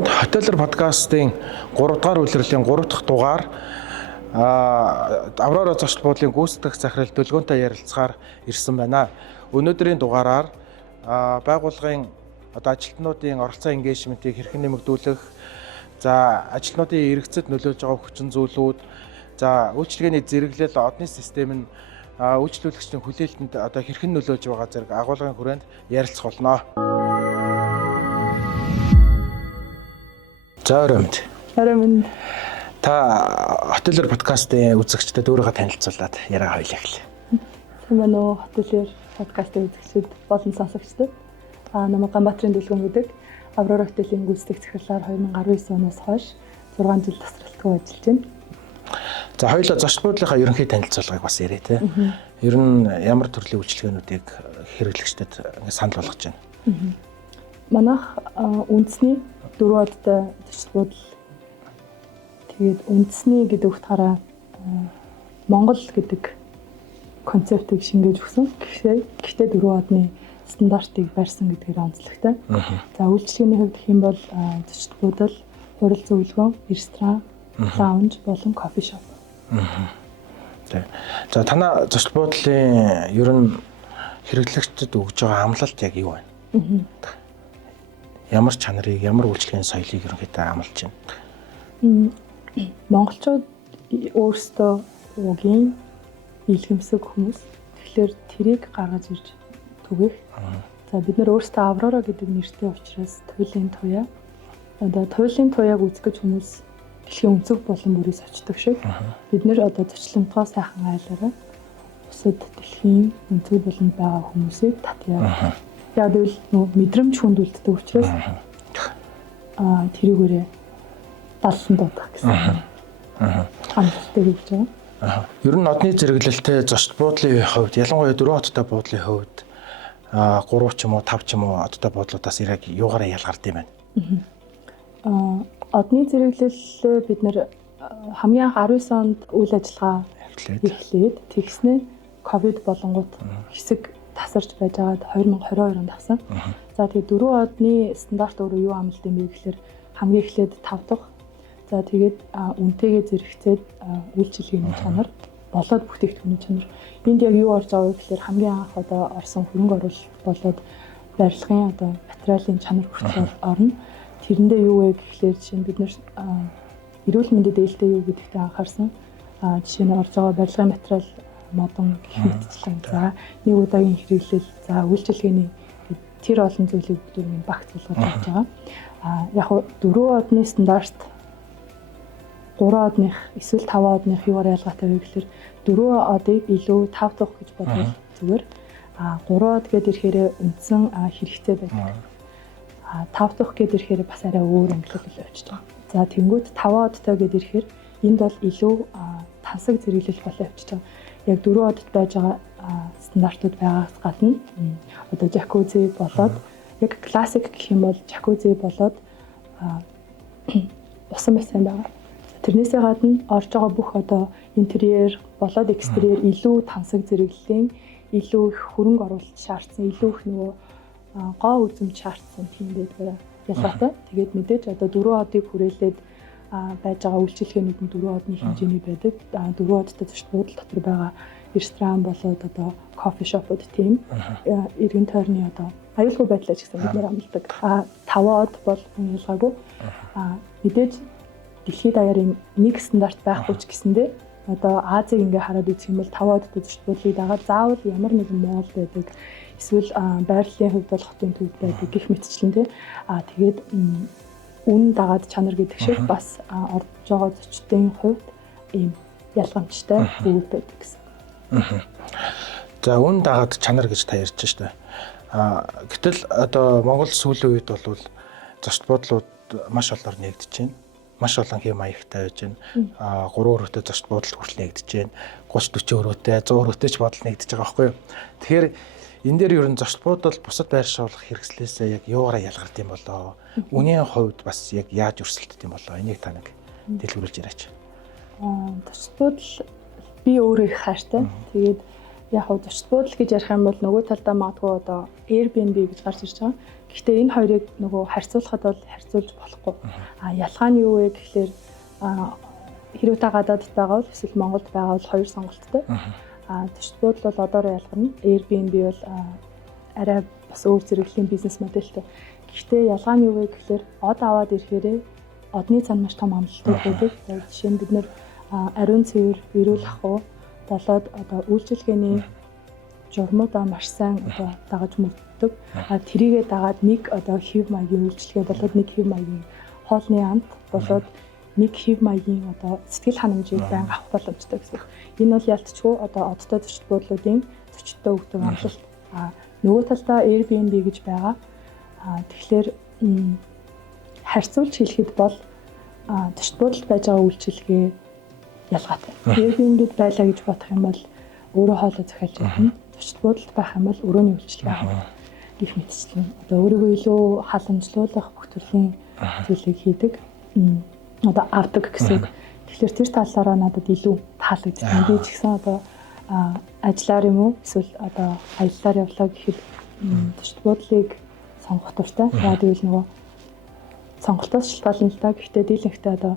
танд Хотеллер подкастын 3 дахь үйлрлийн 3 дахь дугаар Аврора зочд буудлын гүйцэтгэх захирал Дөлгөөнтэй ярилцахаар ирсэн байна. Өнөөдрийн дугаараар байгууллагын ажилтнуудын оролцоо engagement-ийг хэрхэн нэмэгдүүлэх, за ажилтнуудын эргэцэд нөлөөлж байгаа хүчин зүйлүүд, за үйлчилгээний зэрэглэл одны систем нь үйлчлүүлэгчдийн хүлээлтэнд хэрхэн нөлөөлж байгаа зэрэг агуулгын хүрээнд ярилцах болно. За өрөөмд. Та Хотеллер подкастын үзэгчдэд өөрийгөө танилцуулаад яриа хоёлаа эхлэе. Манай Хотеллер подкастын үзэгчид болон сонсогчдод намайг Ганбаатарын Дөлгөөн гэдэг Аврора хотелийн гүйцэтгэх захирлаар 2019 оноос хойш 6 жил тасралтгүй ажиллаж байна. За хоёулаа зочд буудлынхаа ерөнхий танилцуулгыг бас яриа те. Ер нь ямар төрлийн үйлчилгээнүүдийг хэрэглэгчдэд санал болгож байна. Манайх үндэсний 4 одтой зочд буудал. Тэгээд үндэсний гэдэг утгаараа Монгол гэдэг концептыг шингээж өгсөн. Гэхдээ 4 одны стандартыг барьсан гэдгээр онцлогтой. За үйлчилгээний хувьд гэх юм бол зочд буудал, хурал зөвлөгөөн, ресторан, лаунж болон кофе шоп. За танай зочд буудлын ер нь хэрэглэгчдэд өгж байгаа амлалт яг юу вэ? Ямар чанарыг, ямар үйлчилгээний соёлыг ерөнхийдөө амлаж байна? Монголчууд өөрсдөө угийн илгэмсэг хүмүүс. Тэгэхээр тэрийг гаргаж ирж түгэх. За бид нар өөрсдөө Аврора гэдэг нэртэй учраас туйлын туяа. Туйлын туяаг үзэж хүмүүс дэлхийн өнцөг болон бүрээс очдог шиг. Бид нэр зочломтгоо сайхан айлаараа бусад дэлхийн өнцөг болонд байгаа хүмүүсийг татъя. Яг л мэдрэмж хүндүүлдэг учраас тэрүүгээрээ далсан дуудах гэсэн. Амжилттай гэж байгаа. Ер нь одны зэрэглэлтэй зочд буудлын хувьд ялангуяа 4 одтой буудлын хувьд 3 ч юм уу 5 ч юм уу одтой буудлуудаас яг юугаараа ялгардаг юм байна? Одны зэрэглэлээ бид нэр хамгийн анх 19 онд үйл ажиллагаа эхлээд тэгснээ ковид болонгууд хэсэг тасарч байж байгаад 2022 онд авсан. За тэгээ 4 одны стандарт өөрөө юу амлалт юм бэ гэхээр хамгийн эхлээд 5 дахь. За тэгээд үнэтэйгээ зэрэгцээд үйлчилгээний чанар болоод бүтээгдэхүүний чанар. Энд яг юу орж байгаа вэ гэхээр хамгийн анх орсон хөрөнгө оруулалт болоод барилгын материалын чанар хүртэл орно. Тэрэндээ юу вэ гэхээр жишээ нь бид нэр эрүүл мэндэд ээлтэй юу гэдэгтээ анхаарсан. Жишээ нь орж байгаа барилгын материал модон гэх мэтчлэн. За нэг удаагийн хэрэглэл, за үйлчилгээний тэр олон зүйлийг бүгдийг багц болгоод авч байгаа. Яг нь 4 одны стандарт 3 одных эсвэл 5 одных юугаар ялгаатай вэ гэхээр 4 одыг илүү 5 дахь гэж бодвол зүгээр. 3 од гээд ирэхээр үндсэн хэрэгтэй байдаг. 5 дахь гээд ирэхээр бас арай өөр ангиллал явж байгаа. За тэнгуут 5 одтой гээд ирэхээр энд бол илүү тансаг зэрэглэл болоо явж байгаа. Яг 4 одод байж байгаа стандартууд байгаас гадна жакузи болоод яг классик гэх юм бол жакузи болоод усан бассейн байгаа. Тэрнээсээ гадна орж байгаа бүх интерьер болоод экстерьер илүү тансаг зэрэглэлийн илүү их хөрөнгө оруулалт шаардсан, илүү их нөгөө гоо үзэм шаардсан тийм байдаг ялгаатай. Тэгээд мэдээж 4 одыг хүрээлээд байж байгаа үйлчилгээнүүд нь 4 одны хэмжээний байдаг. 4 одтой зочд буудал дотор байгаа ресторан болоод кофе шопууд тийм эргэн тойрны аюулгүй байдлаа ч гэсэн бид нэр амлдаг. 5 од бол ялгаагүй. Мэдээж дэлхийд даяарын нэг стандарт байхгүй ч гэсэндээ Азийг ингээ хараад үзэх юм бол 5 одтой зочд буудлыг дагаад заавал ямар нэгэн моол байдаг. Эсвэл байрлалын хувьд бол хотын төвд байдаг гэх мэтчлэн тий. Тэгээд үн дагаад чанар гэдэг шиг бас орж байгаа зочдын хувьд ийм ялгамжтай зүйл байдаг гэсэн. За үн дагаад чанар гэж та ярьж штэ. Гэтэл Монгол сүүлийн үед бол зочд буудлууд маш олоор нэгдэж байна. Маш олон хэм маягтай байж байна. 3 өрөөтэй зочд буудал хүртэл нэгдэж байна. 30 40 өрөөтэй, 100 өрөөтэй ч бодол нэгдэж байгаа байхгүй юу? Тэгэхээр энэ дээр ер нь зочд буудал бусад байр шуулах хэрэгслээсээ яг юугаараа ялгардаг юм болоо? Үнийн хувьд бас яг яаж өрсөлддөг юм болоо? Энийг та нэг дэлгэрүүлж яриач. Зочд буудал би өөрөө их хайртай. Тэгээд яг хөө зочд буудал гэж ярих юм бол нөгөө талдаа магадгүй одоо Airbnb гэж гарч ирж байгаа. Гэхдээ энэ хоёрыг нөгөө харьцуулахад бол харьцуулж болохгүй. Ялгаа нь юу вэ гэхлээр хэрвээ та гадаадд байгаа бол эсвэл Монголд байгаа бол хоёр сонголттой. Зочд буудал бол одоороо ялгарна. Airbnb бол арай бас өөр зэрэглэлийн бизнес модельтэй. Гэхдээ ялгаа нь юу вэ гэхлээр од аваад ирэхээрээ одны цан маш том амлалттай байдаг. Жишээ нь бид нэр ариун цэвэр, эрүүл ахуй, болоод одоо үйлчилгээний журмуудаа маш сайн одоо дагаж мөрддөг. Тэрийгээ дагаад нэг одоо хэв маягийн үйлчилгээ болоод нэг хэв маягийн хоолны амт болоод нэг хэв маягийн одоо сэтгэл ханамжийг байнга авах боломжтой гэсэн. Энэ бол ялцчгүй одоо одтой зочд буудлуудын зочдтой өгдөг амлалт. Нөгөө талдаа Airbnb гэж байгаа. Тэгэхээр харьцуулж хэлэхэд бол зочд буудалд байж байгаа үйлчилгээ ялгаатай. Airbnb-д байлаа гэж бодох юм бол өөрөө хоолой захиалж явна. Зочд буудалд байх юм бол өрөөний үйлчилгээ авах гэх мэтчлэн одоо өөрийгөө илүү халамжлуулах бүх төрлийн зүйлийг хийдэг. Одоо авдаг гэсэн. Тэгэхээр тэр талаараа надад илүү таалагдсан. Би ч гэсэн одоо ажиллаар юм уу эсвэл одоо аяллаар явлаа гэхэд зочд буудлыг сонгох дуртай. Яг гэвэл нөгөө сонголтоос шалтгаална л та. Гэхдээ дийлэнхтэй одоо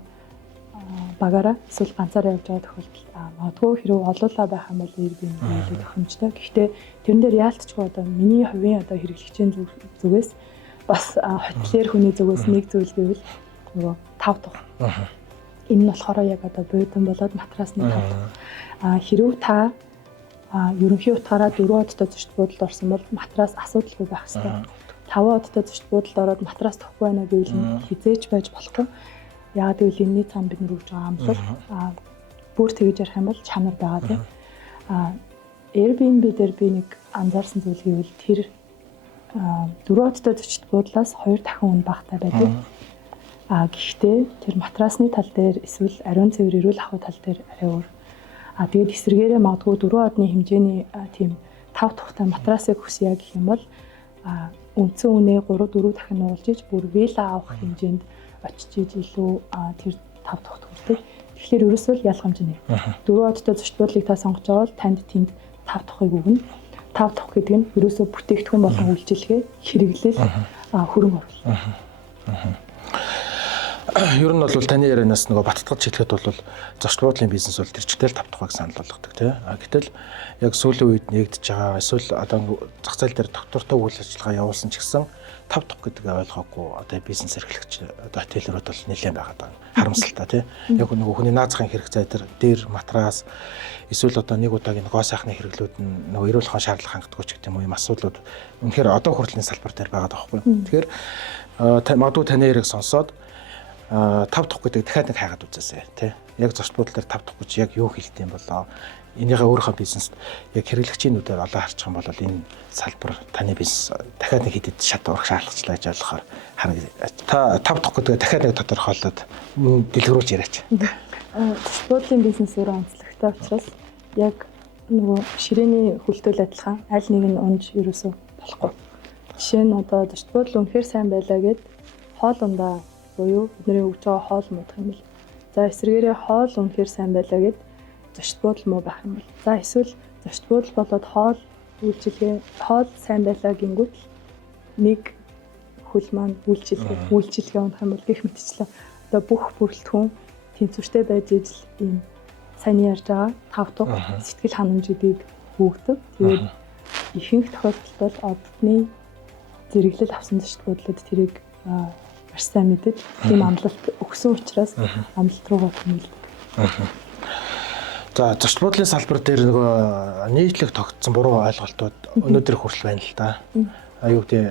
багаараа эсвэл ганцаараа явж байгаа тохиолдолд магадгүй хэрэг олоолаа байх юм бол Airbnb илүү тохиомжтой. Гэхдээ тэрэн дээр яалтчгүй одоо миний хувийн одоо хэрэглэгчийн зүгээс бас хотелиер хүний зүгээс нэг зүйл гэвэл нөгөө тав тух. Энэ нь болохоор яг одоо буудан болоод матрасны тав тух. Хэрэг та ерөнхий утгаараа 4 одтой зочд буудалд орсон бол матрас асуудалгүй байх хэрэгтэй. 5 одтой зочд буудалд ороод матрас тохгүй байна гэвэл хизээч байж болохгүй. Яг гэвэл энэний цаана бид нар өгж байгаа амлал бүр тэгж ярих юм бол чанар байгаа тийм. Airbnb дээр би нэг анзаарсан зүйл гэвэл тэр 4 одтой зочд буудлаас 2 дахин үн багтай байдаг. Гэхдээ тэр матрасны тал дээр эсвэл ариун цэвэр эрүүл ахуй тал дээр арай өөр. Тэгээд эсрэгээрээ магадгүй 4 одны хэмжээний тийм 5 тухтай матрасыг хүсье гэх юм бол үндсэн үнээ 3-4 дахин нуулж иж бүр вилла авах хэмжээнд очиж иж илүү тэр 5 тухт хүрдэг. Тэгэхээр ерөөсөө ялгамж нэ. 4 одтой зочд буудлыг та сонгож байгаа бол танд тэнд 5 тухыг өгнө. 5 тух гэдэг нь ерөөсөө бүтээгдэхүүн болон үйлчилгээ, хэрэглэл, хөрөнгө оруулалт. Ер нь бол таны ярианаас нөгөө баттгаж хэлэхэд бол зочд буудлын бизнес бол тэр чигтэл 5 тухайг санал болгодог тийм. Гэтэл яг сүүлийн үед нэгдэж байгаа эсвэл одоо зах зээл дээр доктортой үйл ажиллагаа явуулсан ч гэсэн 5 тух гэдэг ойлгоогүй одоо бизнес эрхлэгч одоо хотелерүүд бол нэлээд байгаа даа. Харамсалтай тийм. Яг нөгөө хүний наазахын хэрэгцээ дээр матрас эсвэл одоо нэг удаагийн гоо сайхны хэрэглүүд нь нөгөө эрүүл хаан шаардлага хангадаггүй ч гэдэг юм уу юм асуудлууд үнэхээр одоо хүртлийн салбар дээр байгаа даахгүй. Тэгэхээр магадгүй таны яриг сонсоод 5 тух гэдэг дахиад нэг хайгаад үзээсэй тий. Яг зочд буудал дээр 5 тух гэж яг юу хэлдэг юм болоо. Энийгээ өөрийнхөө бизнест яг хэрэглэгчийнүүдэд олоо харчих юм бол энэ салбар таны бизнес дахиад нэг хэдэд шат урах шаардлагачлаа гэж ойлгохоор та 5 тух гэдэг дахиад нэг тодорхойлоод дэлгэрүүлж яриач. Зочд буудлын бизнес өөрөө онцлогтой учраас яг нөгөө ширээний хөлтөөл адилхан аль нэг нь унж ерөөсөө болохгүй. Жишээ нь одоо зочд буудал үнэхээр сайн байлаа гэд хоол ундаа буюу бидний өгж байгаа хоол муудах юм бэл. За эсрэгээрээ хоол үнэхээр сайн байлаа гэд зочд буудал муу байх юм бэл. За эсвэл зочд буудал болоод хоол үйлчилгээ хоол сайн байлаа гингүүт нэг хөл маань үйлчилгээ унах юм бол гэх мэтчлээ. Одоо бүх бүрэлдэхүүн тэнцвэртэй байж ижил ийм сайн ярьж байгаа 5 тух сэтгэл ханамжуудыг өгдөг. Тэгээд ихэнх тохиолдолд бол одны зэрэглэл авсан зочд буудлууд тэрийг маш сайн мэдээд тийм амлалт өгсөн учраас амлалт руугаа хөндлөдөг. За зочд буудлын салбар дээр нөгөө нийтлэг тогтсон буруу ойлголтууд өнөөдөр хүртэл байна л да. Аюу тий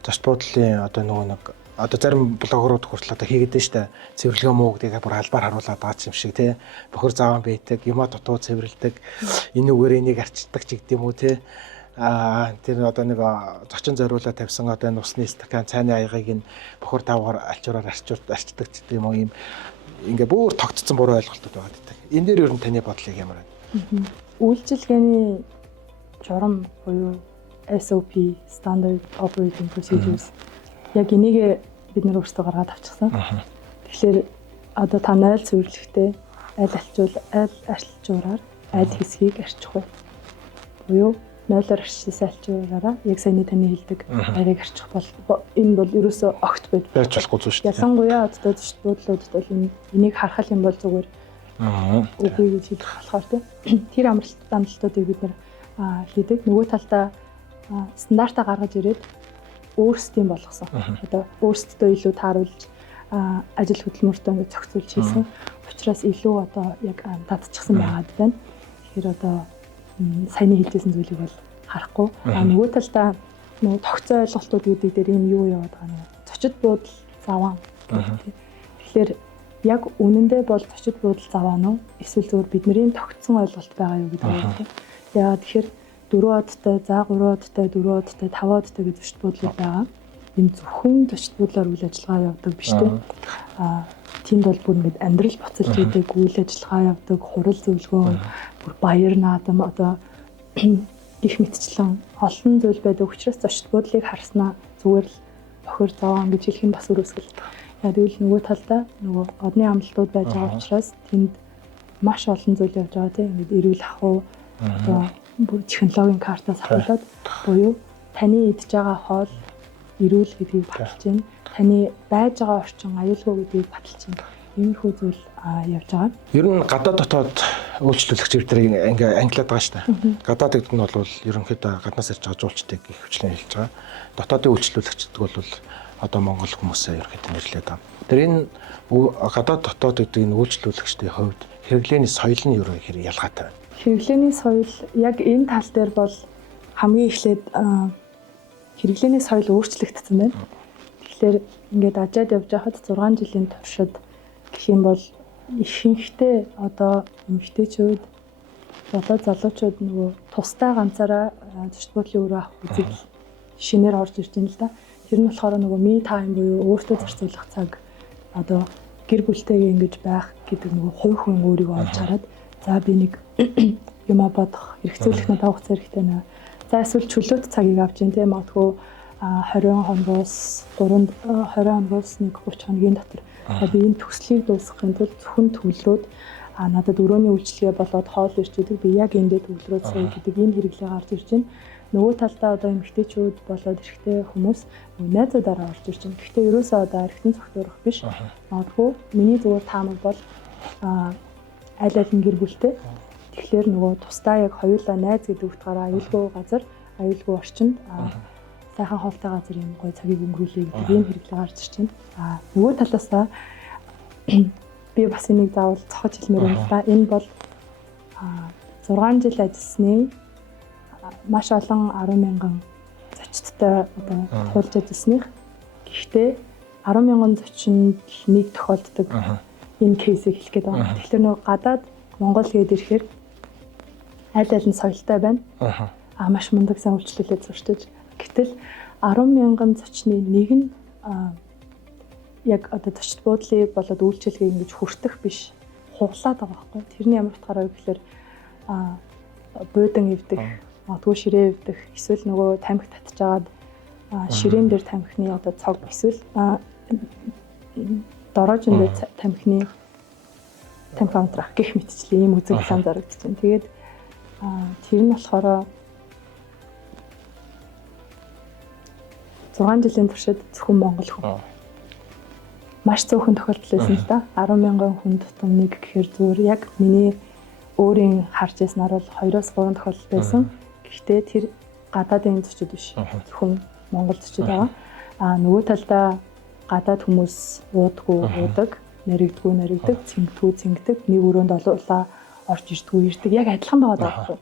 зочд буудлын одоо нөгөө нэг одоо зарим блогерууд хүртэл одоо хийгээд байна штэ. Цэвэрлэгээ муу гэдгийг бүр албаар харуулад байгаа юм шиг тий. Бохор заван бийдэг, юма дутуу цэвэрлдэг, энэ үгээр энийг арчдаг ч гэдэм үү тий. Тэр одоо нэг зочин зориулаад тавьсан одоо нусны стакан цайны аягийг нь бохор тавгаар алчураар арчдаг гэдэг юм уу юм ингээ бүр тогтцсон буруу ойлголтууд байгаа гэдэг. Энэ дээр ер нь таны бодлыг ямар байна? Үйлчилгээний журам буюу SOP Standard Operating Procedures яг энийг бид нэр өөрсдөө гаргаад авчихсан. Тэгэхээр одоо та найл цэвэрлэхдээ аль арчилжуураар аль хэсгийг арчих вэ? Буюу 0-оор арчиж сайлчаараа яг саяны таны хэлдэг байрыг арчих бол энэ бол ерөөсөө огт байж болохгүй зүйл шүү дээ. Ялангуяа одоо зочд буудлуудад бол энийг харах юм бол зүгээр үгүй гэж хэлэх болохоор тэр амралтуудыг бид нэр хийдэг. Нөгөө талдаа стандартаа гаргаж ирээд өөрсдийн болгосон. Одоо өөрсдөө илүү тааруулж ажил хөдөлмөртөө ингэ зохицуулж хийсэн. Учираас илүү одоо яг татчихсан байгаад байна. Тэгэхээр одоо саяны хэлжсэн зүйлийг бол харахгүй. Нөгөө талдаа нөгөө тогтцоо ойлголтууд гэдэг дээр юм юу яваад байгаа нь зочид буудал заван. Тэгэхээр яг үнэндээ бол зочид буудал заваа нь эсвэл зөвхөн бидний тогтсон ойлголт байгаа юу гэдэг байна. Яагаад тэгэхээр 4 одтой, за 3 одтой, 4 одтой, 5 одтой гэж зочид буудлууд байгаа. Энэ зөвхөн зочид буудлаар үйл ажиллагаа явуулдаг биш тийм. Тэнд бол бүр ингэж амьдрал буцалж хийдэг үйл ажиллагаа явуулдаг, хурал зөвлөгөө, бүр баяр наадам одоо гих мэтчлэн олон зүйл байдаг. Учраас зочид буудлыг харснаа зүгээр л бохир заван гэж хэлэх нь бас өрөөсгөл. Яг тэгвэл нөгөө талдаа нөгөө одны амлалтууд байж байгаа учраас тэнд маш олон зүйл явж байгаа тийм. Ингэж эрүүл ахуй одоо бүр технологийн картаас ахуулаад буюу таны идж байгаа хоол эрүүл гэдгийг баталж байна. Таны байж байгаа орчин аюулгүй гэдгийг баталж байна. Иймэрхүү зүйл явж байгаа. Ер нь гадаад дотоод үйлчлүүлэгч хэвдрийг ингээ ангилаад байгаа шүү дээ. Гадаад гэдэг нь бол ерөнхийдөө гаднаас ирж байгаа жуулчдыг их хвчлэн хэлж байгаа. Дотоодын үйлчлүүлэгч гэдэг бол одоо Монгол хүмүүсээ ерөнхийдөө нэрлэдэг байгаа. Тэр энэ гадаад дотоод гэдэг энэ үйлчлүүлэгчдийн хувьд хэрэглээний соёл нь ерөө хэр ялгаатай байна. Хэрэглээний соёл яг энэ тал дээр бол хамгийн эхлээд хэрэглээний соёл өөрчлөгдсөн байна. Тэгэхээр ингээд ажаад явж байхад 6 жилийн туршид гэх юм бол ихэнхдээ одоо эмэгтэйчүүд болоо залуучууд нөгөө тусдаа ганцаараа зочид буудлын өрөө авах үзэл шинээр орж ирж байна л да. Тэр нь болохоор нөгөө me time буюу өөртөө зарцуулах цаг одоо гэр бүлтэйгээ ингэж байх гэдэг нөгөө хувь хүн өөрийгөө олж хараад за би нэг юм бодох хэрэгцүүлэх надад хугацаа хэрэгтэй нэ. За эсвэл чөлөөт цагийг авч ийн тийм магадгүй 20 хоногоос 20 хоногоос 30 хоногийн дотор би энэ төслийг дуусгахын тулд зөвхөн төвлөрөөд надад өрөөний үйлчлэгээ болоод хоол ирж идэг би яг эндээ төвлөрөөд сая гэдэг энэ хэрэглээ гарч ирж байна. Нөгөө талдаа одоо эмэгтэйчүүд болоод эрэгтэй хүмүүс найзуудаараа орж ирж байна. Гэхдээ ерөөсөө одоо эрэгтэн цогтөрөх биш. Магадгүй миний зүгээр таамаг бол аль аль нь гэр бүлтэй. Тэгэхээр нөгөө тусдаа яг хоёулаа найз гэдэг утгаараа аюулгүй газар, аюулгүй орчинд сайхан хоолтой газар юм гоё цагийг өнгөрүүлээ гэдэг ийм хэрэглээ гарч ирж байна. Нөгөө талаасаа би бас энийг заавал цохож хэлмээр байна л да. Энэ бол 6 жил ажилласны маш олон 10,000 зочдтой одоо туулж ажилласных. Гэхдээ 10,000 зочинд нэг тохиолддог энэ кейсийг хэлэх гээд байгаа. Тэгэхээр нөгөө гадаад Монгол гээд ирэхээр аль аль нь соёлтой байна. Маш мундаг сайн үйлчлүүлээд зурчиж. Гэтэл 10,000 зочны нэг нь яг одоо зочд буудлыг болоод үйлчлэгээ ингэж хүртэх биш хуглаад байгаа байхгүй. Тэрний ямар утгаараа вэ гэхээр буудан эвдэх, магадгүй ширээ эвдэх, эсвэл нөгөө тамхи татчихад ширээн дээр тамхины одоо цог эсвэл дороожин дээр тамхины амтрах гэх мэтчлэн ийм үзэг зам зарагдаж байна. Тэгээд тэр нь болохоор 6 жилийн туршид зөвхөн Монгол хүн. Маш цөөхөн тохиолдол байсан л да. 10,000 хүн тутам нэг гэхээр зүгээр яг миний өөрийн харж яснаар бол 2-3 тохиолдол байсан. Гэхдээ тэр гадаадын зочид биш. Зөвхөн Монгол зочид байгаа. Нөгөө талдаа гадаад хүмүүс уудаг, наригддаг, цэнгдэг, нэг өрөөнд олуулаа орж ирдэг. Яг адилхан байгаа байхгүй.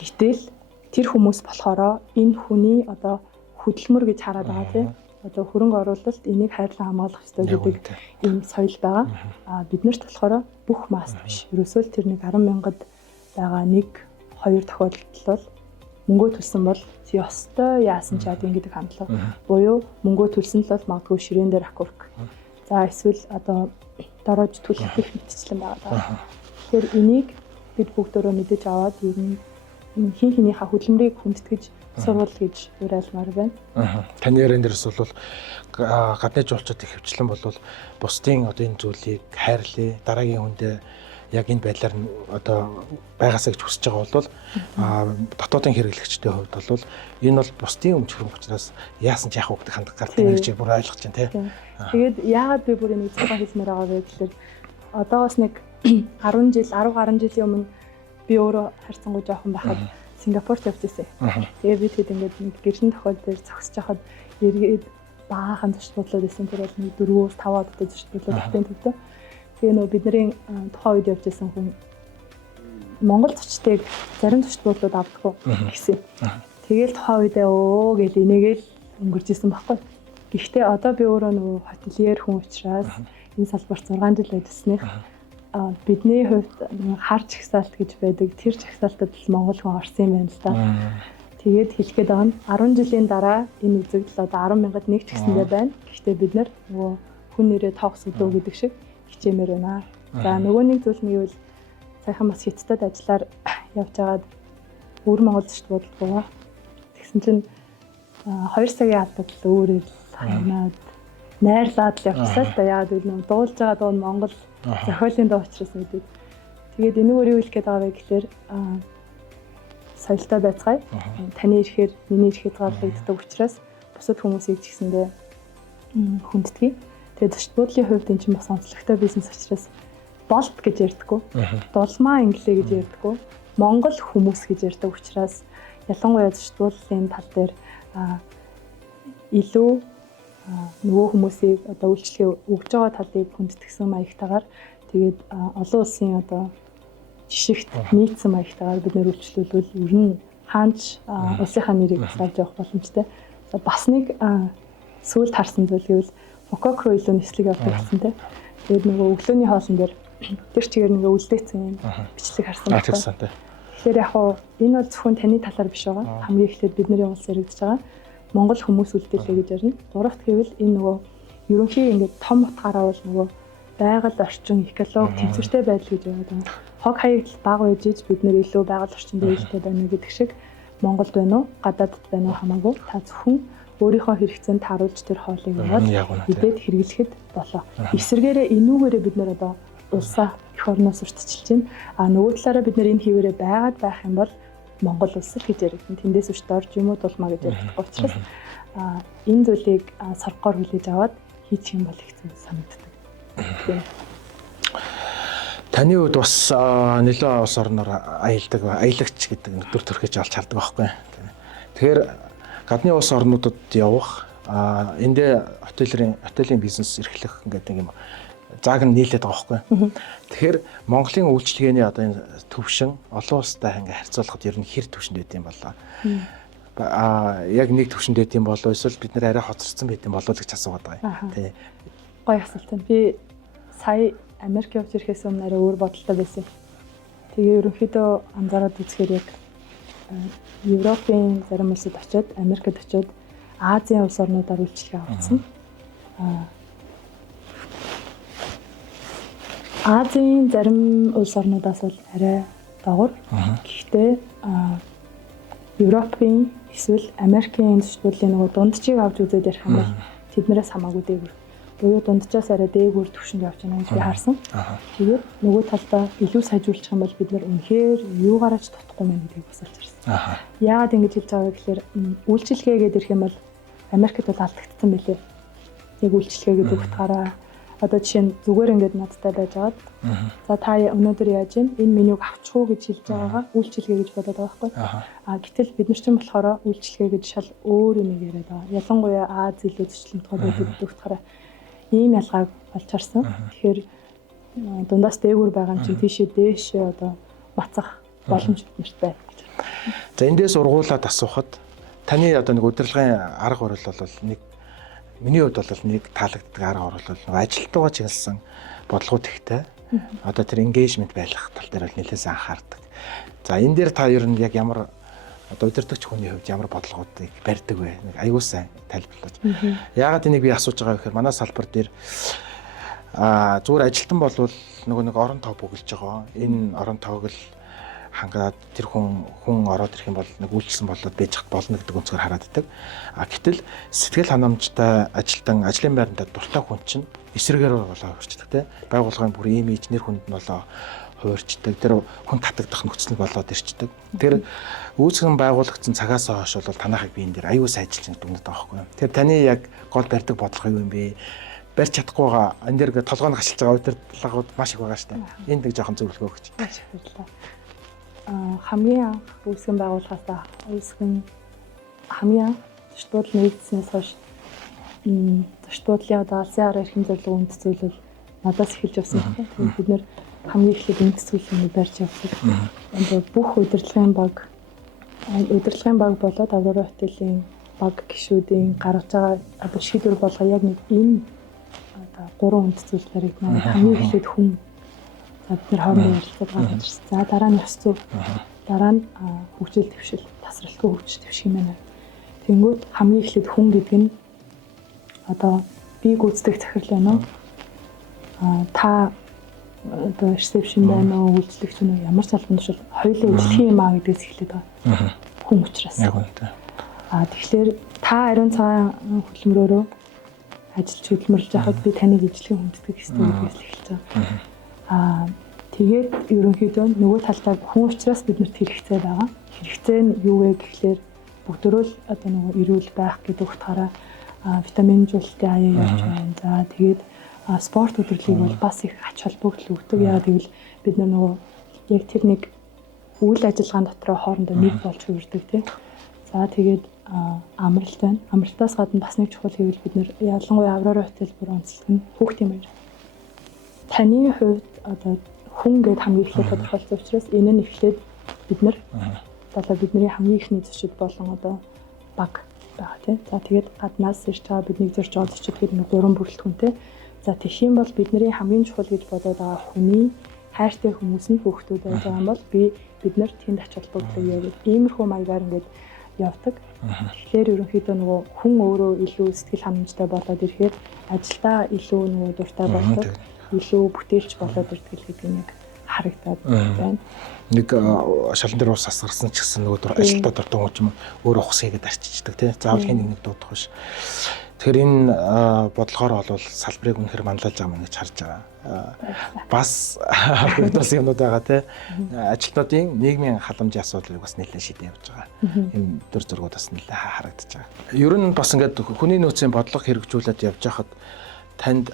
Гэтэл тэр хүмүүс болохоор энэ хүний одоо хөдөлмөр гэж хараад байгаа тийм. Одоо хөрөнгө оруулалт энийг хайрлан хамгаалах ёстой гэдэг ийм соёл байгаа. Биднэрт болохоор бүх маст биш. Ерөөсөө л тэр нэг 10,000-д байгаа 1-2 тохиолдол бол мөнгөө төлсөн бол ёстой яасан ч яад ингэдэг хандлага. Буюу мөнгөө төлсөн л бол магадгүй ширээн дээр акурк. За эсвэл одоо дороож төлөх гэх мэтчлэн байгаа. Тэгэхээр энийг бид бүгдөө мэдэж аваад ер нь хин хинийхээ хөдөлмөрийг хүндэтгэж сурвал гэж уриалмаар байна. Таны яран дээрс бол гадны жуулчдын хөвчлэн бол бусдын одоо энэ зүйлийг хайрлаа, дараагийн хүндээ яг энэ байдлаар нь одоо байгаасаа гэж хүсэж байгаа бол дотоодын хэрэглэгчдийн хувьд бол энэ бол бусдын өмч хөрөнгө учраас яасан ч яах вэ гэдэг хандлага гардаг юм гэж бүр ойлгож байна тий. Тэгээд яагаад би бүр энэ үзэсгэлэн хэлмээр байгаа вэ гэхээр одоо бас нэг 10 гаруй жилийн өмнө би өөрөө харьцангуй жоохон байхад Сингапурт явж ирсэн. Тэгээд би тэгэд ингээд нэг гэрэн тохиол дээр зогсож байхад эргээд баахан зочд бодлоод байсан. Тэр бол нэг 4-5 удаа зочд бодлоод ихтэй төвдөө. Тэгээ нөө бидний тухайн үед явж байсан хүн Монгол зочдыг зарим зочд бодлоод авдаггүй гэсэн. Тэгээл тухайн үедээ гэл энийгээл өнгөрч исэн баггүй. Гэхдээ одоо би өөрөө нөгөө хотельер хүн учраас энэ салбарт 6 жил ажилласных бидний хувьд хар жагсаалт гэж байдаг. Тэр жагсаалтад л монгол хүн орсон юм байна л да. Тэгээд хэлэхэд байгаа нь 10 жилийн дараа энэ үзэгдэл одоо 10,000-д нэг ч гэсэндээ байна. Гэхдээ бид нар нөгөө хүн нэрээ тоогс өдөө гэдэг шиг хичээмээр байна. За нөгөө нэг зүйл нь юу вэ? Саяхан бас Хятадд ажиллаар явж байгаад өөр монгол зочд бодлоо. Тэгсэн чинь 2 цагийн алдаад л өөрөө ханаад найрлаад л явчихлаа л да. Яагаад гэвэл дуулж байгаа дуу нь монгол зохиолын дуу учраас мэдээд. Тэгээд энэ өөр юу хэлэх гээд байгаа вэ гэхээр соёлтой байцгаая. Таны ирэхээр миний ирэхэд гарлагддаг учраас бусад хүмүүсийг ч гэсэндээ хүнддэг. Тэгээд зочд буудлын хувьд энэ чинь бас онцлогтой бизнес учраас болт гэж ярьдаггүй. Дулмаа инглээ гэж ярьдаггүй. Монгол хүмүүс гэж ярьдаг учраас ялангуяа зочд буудлын тал дээр илүү нөгөө хүмүүсийг одоо үйлчлэгээ өгж байгаа талыг хүндэтгсэн маягтайгаар тэгээд олон улсын одоо жишгт нийцсэн маягтайгаар бид нэр үйлчлүүлвэл ер нь хаанч улсынхаа нэрийг салж явах боломжтой. Бас нэг сүүлд харсан зүйл гэвэл Мокок руу илүү нислэг явдаг гэсэн тэ. Тэгээд нөгөө өглөөний хоолн дээр тэр чигээр нөгөө үлдээсэн бичлэг харсан байна. Тэгэхээр яг хуу энэ бол зөвхөн таны талаар биш байгаа. Хамгийн эхлээд бидний улс яригдж байгаа. Монгол хүмүүс үлдээлээ гэж ярина. Гуравт гэвэл энэ нөгөө ерөнхий ингээд том утгаараа бол нөгөө байгаль орчин, экологи, тэнцвэртэй байдал гэж яваад байгаа. Хог хаягдл бага үежиж бид нэр илүү байгаль орчинд ээлжтэй байна гэдэг шиг Монголд байна уу, гадаадд байна уу хамаагүй та зөвхөн өөрийнхөө хэрэгцээнд харуулж тэр хоолыг яваад идээд хэрэглэхэд болоо. Эсвэргээрээ энүүгээрээ бид нэр одоо улсаа эх орноос урьдчилж байна. Нөгөө талаараа бид нэр энэ хിവэрээ байгаад байх юм бол Монгол улс л гэж яригдана. Тэндээс өч дорж юм уу дулмаа гэж яригдах учраас энэ зүйлийг саргоор хүлээж аваад хийчих юм бол их зүйл санагддаг. Таны хувьд бас нөлөө улс орноор аялагч гэдэг нөтөр төрхөж олж хардаг байхгүй. Тэгэхээр гадны улс орнуудад явах эндээ хотелийн бизнес эрхлэх гэдэг юм зааг нь нийлээд байгаа байхгүй. Тэгэхээр Монголын үйлчлэгээний одоо энэ төвшин олон улстай ингээ харьцуулахад ер нь хэр төвшөнд байд юм болоо. Яг нэг төвшөнд байд юм болоо эсвэл бид нэр арай хоцорсон байд юм болоо гэж асуугаад байгаа. Тий. Гоё асуулт байна. Би сая Америк явж ирэхээс өмнө арай өөр бодолтой байсан. Тэгээ ерөнхийдөө анзаараад үзэхээр яг Европын зарим улсад очиод, Америкт очиод Азийн улс орнуудаар үйлчлэгээ авсан. Азийн зарим улс орнуудаас бол арай доогор. Гэхдээ Европын эсвэл Америкийн зочдлын нөгөө дунджийг авч үзээд ярих юм бол тэднээс хамаагүй дээгүүр. Буюу дунджаас арай дээгүүр төвшөнд явж байгаа гэж би харсан. Тэгээд нөгөө талдаа илүү сайжруулах юм бол бид нар үнэхээр юугаараач тутахгүй мэн гэдгийг бас олж харсан. Яагаад ингэж хэлж байгаа вэ гэхээр үйлчлэгээ гэдэг ирэх юм бол Америкт бол алдагдсан байлээ. Яг үйлчлэгээ гэдэг утгаараа одоо жишээ нь зүгээр ингээд надтай байж байгаад за та өнөөдөр яаж юм энэ менюг авчих уу гэж хэлж байгаагаа үйлчлэгээ гэж бодоод байгаа байхгүй. Гэтэл бид нар чинь болохоор үйлчлэгээ гэж шал өөр юм яриад байгаа. Ялангуяа Аз илүү зочлонтгой байдаг гэдэг утгаараа ийм ялгааг олж харсан. Тэгэхээр дундаас дээгүүр байгаа юм чинь тийшээ дээшээ одоо бацах боломж биднэрт байна гэж. За эндээс ургуулад асуухад таны одоо нэг удирдлагын арга барил бол нэг миний хувьд бол нэг таалагддаг арга барил бол ажилтнаа чиглэсэн бодлогууд ихтэй. Одоо тэр engagement байх тал дээр бол нэлээс анхаардаг. За энэ дээр та ер нь яг ямар одоо удирдагч хүний хувьд ямар бодлогоодыг барьдаг вэ? Нэг аюул сайн тайлбарлаж. Яагаад энийг би асууж байгаа вэ гэхээр манай салбар дээр зүгээр ажилтан болвол нөгөө нэг орон тоо бүгэлж байгаа. Энэ орон тоог л хангаад тэр хүн ороод ирэх юм бол нэг үйлчлсэн болоод байж хат болно гэдэг өнцгөр хараад идэг. Гэтэл сэтгэл ханамжтай ажилтан ажлын байранда дуртай хүн чинь эсрэгээр болоо хурцдаг те. Байгууллагын бүр имиж нэр хүнд нь болоо хуурчдаг. Тэр хүн татагдах нөхцөл болоод ирчдэг. Тэр үүсгэн байгуулагдсан цагаас хойш бол танахыг биен дээр аюул сайжилж дүгнэдэг байгаа байхгүй. Тэр таны яг гол барьдаг бодлого юу юм бэ? Барьж чадахгүй байгаа энэ дэр толгойн гашилж байгаа удирдлагууд маш их байгаа шүү дээ. Энд нэг жоохон зөвлөгөө өгч. Хамгийн анх үүсгэн байгуулахаас хамгийн зочдод нэгдснээс хойш зочдлын одоо алсын арга эрхэм зорилго үндэслэл надаас эхэлж явсан юм. Тэгээд бид нэр хамгийн эхлээд үндэслэлийг барьж явдаг. Одоо бүх удирдлагын баг болоод Аврора хотелийн баг гишүүдийн гаргаж байгаа одоо шийдвэр болгоо яг нэг энэ одоо 3 үндэслэл баригдана. Хамгийн эхлээд хүн бид нар хоорондоо ярилцаад гаргаж ирсэн. За дараа нь ёс зүй, дараа нь хөгжил дэвшил, тасралтгүй хөгжил дэвших юм байна. Тэнгүүд хамгийн эхлээд хүн гэдэг нь одоо би гүйцэтгэх захирал байна уу? Та одоо ресепшн байна уу, үйлчлэгч нь ямар ч албан тушаал хоёулаа ажиллах юм аа гэдгээс эхлээд байгаа. Хүн учраас. Яг үнэтэй. Тэгэхээр та ариун цагаан хөдөлмөрөөрөө ажиллаж хөдөлмөрлж байхад би таныг ижлэхэн хүндэтгэх ёстой гэдгээс эхэлж байгаа. Тэгээд ерөнхийдөө нөгөө талдаа хүн учраас биднэрт хэрэгцээ байгаа. Хэрэгцээ нь юу вэ гэхлээр бүгдөө л одоо нөгөө эрүүл байх гэдэг утгаараа витаминжуулалтын аяа явж байна. За тэгээд спорт өдрлийг бол бас их ач холбогдол өгдөг. Яагаад гэвэл бид нөгөө яг тэр нэг үйл ажиллагаан дотроо хоорондоо нэг болж хөвөрдөг тийм. За тэгээд амралт байна. Амралтаас гадна бас нэг чухал хэвэл бид нэр ялангуяа Аврора хотел бүр онцлог нь хүүхдийн баяр. Таны хувьд одоо хүн гээд хамгийн эхлээд тодорхойлсон учраас энэ нь эхлээд бид нар одоо бидний хамгийн ихний зочид болон одоо баг байгаа тийм. За тэгээд гаднаас ирж байгаа бидний зорж байгаа зочид гэдэг нэг 3 бүрэлдэхүүнтэй. За тэгэх юм бол бидний хамгийн чухал гэж бодоод байгаа хүний хайртай хүмүүс нь хүүхдүүд байж байгаа юм бол бид нар тэнд ач холбогдлоо яг иймэрхүү маягаар ингээд явдаг. Тэгэхээр ерөнхийдөө нөгөө хүн өөрөө илүү сэтгэл ханамжтай болоод ирэхээр ажилдаа илүү нөгөө дуртай болдог. Илүү бүтээлч болоод ирдэг гэдэг нь яг харагдаад байна. Нэг шалан дээр ус асгарсан ч гэсэн нөгөө ажилдаа дуртай хүн ч юм өөрөө ухс хийгээд арчиждаг тийм. Заавал хин нэг дуудах биш. Тэгэхээр энэ бодлогоор бол салбарыг үнэхээр манлайлж байгаа мөн гэж харж байгаа. Бас хөдөлсөн юмнууд байгаа тийм. Ажилтнуудын нийгмийн халамжийн асуудлыг бас нэлээд шийдэж явж байгаа. Энэ дөр зургууд бас нэлээд харагдаж байгаа. Ер нь бас ингээд хүний нөөцийн бодлого хэрэгжүүлээд явж байхад танд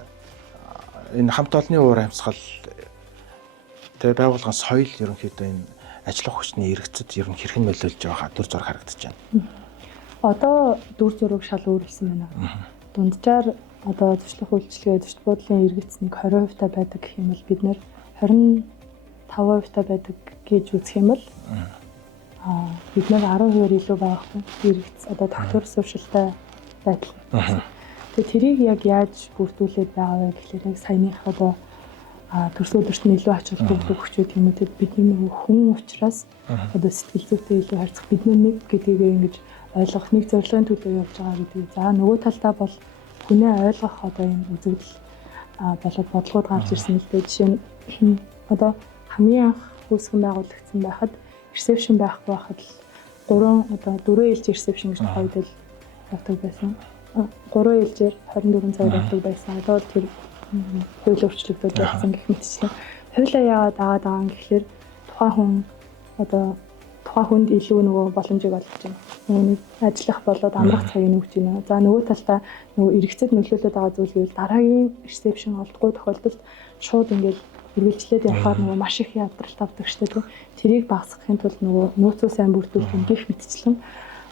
энэ хамт олонны уур амьсгал тэр байгууллагын соёл ерөнхийдөө энэ ажиллах хүчний эргэцэд ер нь хэрхэн нөлөөлж байгаа дүр зураг харагдаж байна. Одоо дүр зураг шал өөрлөсөн байна. Дунджаар одоо зочлох үйлчлэгээ зочд буудлын эргэц нэг 20% та байдаг гэх юм бол бид нэр 25% та байдаг гэж үзэх юм бол бид нэр 10% илүү байгаа хгүй. Эргэц одоо доктор сууршилтай байдал. Тэгээ тэрийг яг яаж бүрдүүлээд байгаа вэ гэхлээр яг саяных одоо төрсөн өдөрт нь илүү ач холбогдол өгчөөд юм уу бидний нэг хүн учраас одоо сэтгэл зүйтэй илүү харьцах бидний нэг гэдгийг ингэж ойлгох нэг зорилгын төлөө явж байгаа гэдэг. За нөгөө талдаа бол хүнээ ойлгох одоо энэ үзэгдэл болоод бодлогод гарч ирсэн л дээ. Жишээ нь одоо хамгийн анх үүсгэн байгуулагдсан байхад ресепшн байхгүй байхад л 4 ээлж ресепшн гэж тохиолдол явдаг байсан. 3 ээлжээр 24 цаг явдаг байсан. Одоо тэр хууль өөрчлөгдөж байсан гэх мэтчлэн хуулиа яагаад дагаад байгаа юм гэхэлэр тухайн хүн одоо тухайн хүнд илүү нөгөө боломжийг олгож байна. Нэг ажиллах болоод амрах цагийг нөгж байна. За нөгөө талдаа нөгөө эргэцэд нөлөөлөд байгаа зүйл гэвэл дараагийн ресепшн олдгүй тохиолдолд шууд ингээл үргэлжлээд явахаар нөгөө маш их ядралт авдаг штэ тийм. Тэрийг багасгахын тулд нөгөө нөөцөө сайн бүрдүүлэх юм гэх мэтчлэн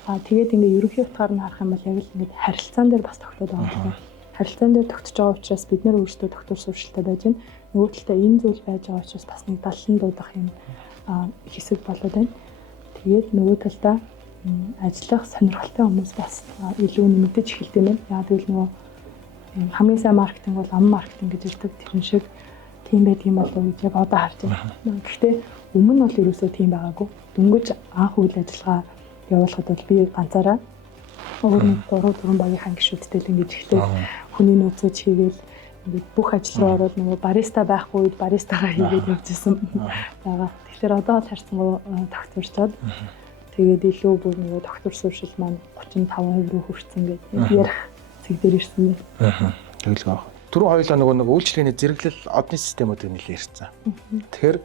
тэгээд ингээ ерөнхий утгаар нь харах юм бол яг л ингээ харилцаан дээр бас тогтоод байгаа юм. Харилцаан дээр тогтож байгаа учраас бид нар өөрсдөө доктор сууршилтай байж байна. Нөгөө талдаа энэ зүйл байж байгаа учраас бас нэг даллан дуудах юм хэсэг болоод байна. Тэгээд нөгөө талдаа ажиллах сонирхолтой хүмүүс бас илүү нэмэгдэж эхэлдэг юм байна. Яг тэгвэл нөгөө хамгийн сайн маркетинг бол ам маркетинг гэж ирдэг. Тэр шиг тийм байдаг юм болов уу гэж яг одоо харж байна. Гэхдээ өмнө нь бол ерөөсөө тийм байгаагүй. Дөнгөж анх үйл ажиллагаа явуулахад бол би ганцаараа өөр нэг 3-4 багийнхан гишүүдтэй л ингэж ихтэй хүний нөөцөө хийгээл ингээд бүх ажил руу ороод нөгөө бариста байхгүй үед баристагаа хийгээд явжсэн байгаа. Тэгэхээр одоо л харцангуй докторчод тэгээд илүү бүр нөгөө доктор сууршил маань 35% рүү хүрсэн гэдэг ярих зэг дээр ирсэн байна. Тэгэлгүй баг. Түрүү хоёулаа нөгөө нэг үйлчлэгээний зэрэглэл одны системүүдийг нэлээд ярьсан. Тэгэхээр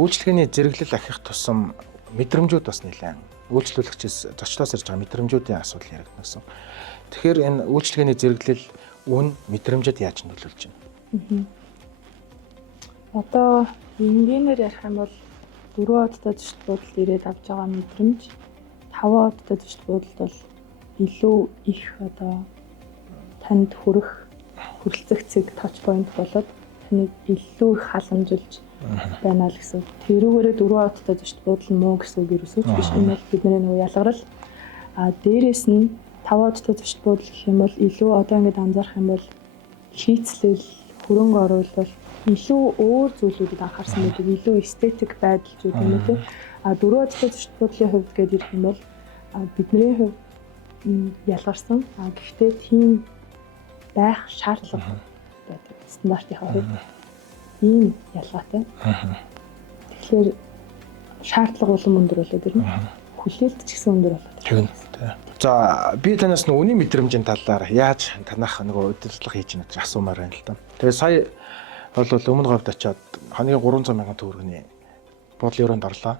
Үйлчлэгээний зэрэглэл ахих тусам мэдрэмжүүд бас нэлээд үйлчлүүлэгчээс зочлоос ирж байгаа мэдрэмжүүдийн асуудал яригдана гэсэн. Тэгэхээр энэ үйлчлэгээний зэрэглэл үн мэдрэмжид яаж нөлөөлж байна? Одоо энгийнээр ярих юм бол 4 одтой зочд буудалд ирээд авч байгаа мэдрэмж 5 одтой зочд буудалд бол илүү их одоо танд хүрэлцэх цэг touch point болоод таныг илүү их халамжилж байна л гэсэн. Тэрүүгээрээ 4 одтой зочд буудал муу гэсэн үг ерөөсөө биш. Энэ бол бидний нөгөө ялгарл. Дээрээс нь 5 одтой зочд буудал гэх юм бол илүү одоо ингэж анзаарах юм бол хийцлэл, хөрөнгө оруулалт илүү өөр зүйлүүдэд анхаарсан байдаг. Илүү эстетик байдал ч гэдэг юм үү те. 4 одтой зочд буудлын хувьд гээд ирэх юм бол бидний хувьд ялгарсан. Гэхдээ тийм байх шаардлага байдаг. Стандартынхаа хувьд ийм ялгаатай. Тэгэхээр шаардлага улам өндөр болоод ирнэ. Хүлээлт ч гэсэн өндөр болоод ирнэ. За би танаас нүуний мэдрэмжийн талаар яаж танах нөгөө удирдлага хийж байна гэж асуумаар байна л да. Тэгээ сая бол өмнө говьд очиод хоногийн 300 мянган төгрөгийн буудлын өрөөнд орлоо.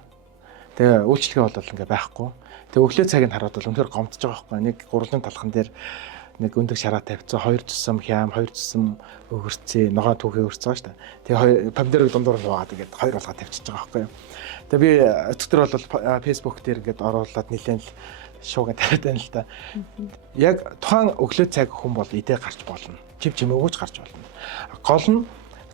Тэгээ үйлчлэгээ бол ингээ байхгүй. Тэгээ өглөө цагийг хараад бол үнэхээр гомдож байгаа байхгүй. Нэг гурлын талхан дээр нэг өндөг шараа тавьцсан, 2 цусам хям, 2 цусам өгөрцөө, ногоо түүхээ өрцөж байгаа шүү дээ. Тэгээ помидорыг дундуур нь нугаад ингээд 2 болгоод тавьчихж байгаа байхгүй. Тэгээ би өчтөр бол Facebook дээр ингээд оруулаад нэлээд л шууган тавиад байна л да. Яг тухайн өглөө цаг хүн бол идэ гарч болно. Чив чимээгүйч гарч болно. Гол нь